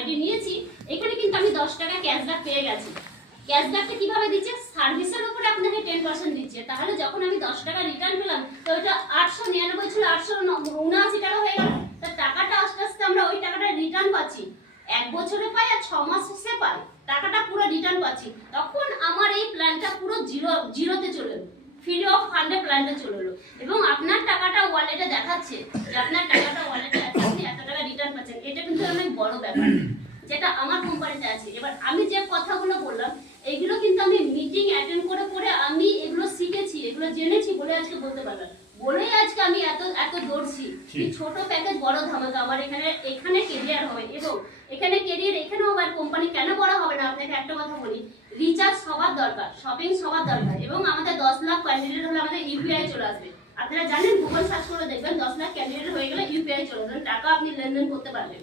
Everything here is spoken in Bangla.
আইডি নিয়েছি, এখানে কিন্তু আমি 10 টাকা ক্যাশব্যাক পেয়ে গেছি। ক্যাশব্যাকটা কিভাবে দিচ্ছে? সার্ভিসের উপরে আপনাকে 10% দিচ্ছে। তাহলে যখন আমি 10 টাকা রিটার্ন পেলাম, তো ওটা 899 ছিল 879 টাকা হয়ে গেল। তো টাকাটা আস্তে আস্তে আমরা ওই টাকাটা রিটার্ন পাচ্ছি। 1 বছরে পাই আর 6 মাসে পাই, টাকাটা পুরো রিটার্ন পাচ্ছি। তখন আমার এই প্ল্যানটা পুরো জিরোতে চলে এলো, ফ্রি অফ ফান্ডে প্ল্যানটা চলে এলো এবং আপনার টাকাটা ওয়ালেটে দেখাচ্ছে যে আপনার টাকাটা ওয়ালেটে আছে, আপনি এত টাকা রিটার্ন পাচ্ছেন। এটা কিন্তু অনেক বড় ব্যাপার, যেটা আমার কোম্পানিতে আছে। এবার আমি যে কথাগুলো বললাম, এগুলো কিন্তু আমি মিটিং অ্যাটেন্ড করে করে আমি এগুলো শিখেছি, এগুলো জেনেছি বলে আজকে বলতে পারলাম, বলেই আজকে আমি এত দৌড়ছি। ছোট প্যাকেজ বড় ধামাকা, আমার এখানে কেরিয়ার হবে এবং এখানে কেরিয়ার এখানে হবে। আর কোম্পানি কেন বড় হবে না, আপনাকে একটা কথা বলি, রিচার্জ সবার দরকার, শপিং সবার দরকার এবং আমাদের 10 লাখ ক্যান্ডিডেট হলে আমাদের ইউপিআই চলে আসবে। আপনারা জানেন, গুগল সার্চ করে দেখবেন 10 লাখ ক্যান্ডিডেট হয়ে গেলে ইউপিআই চলে আসবে, টাকা আপনি লেনদেন করতে পারবেন।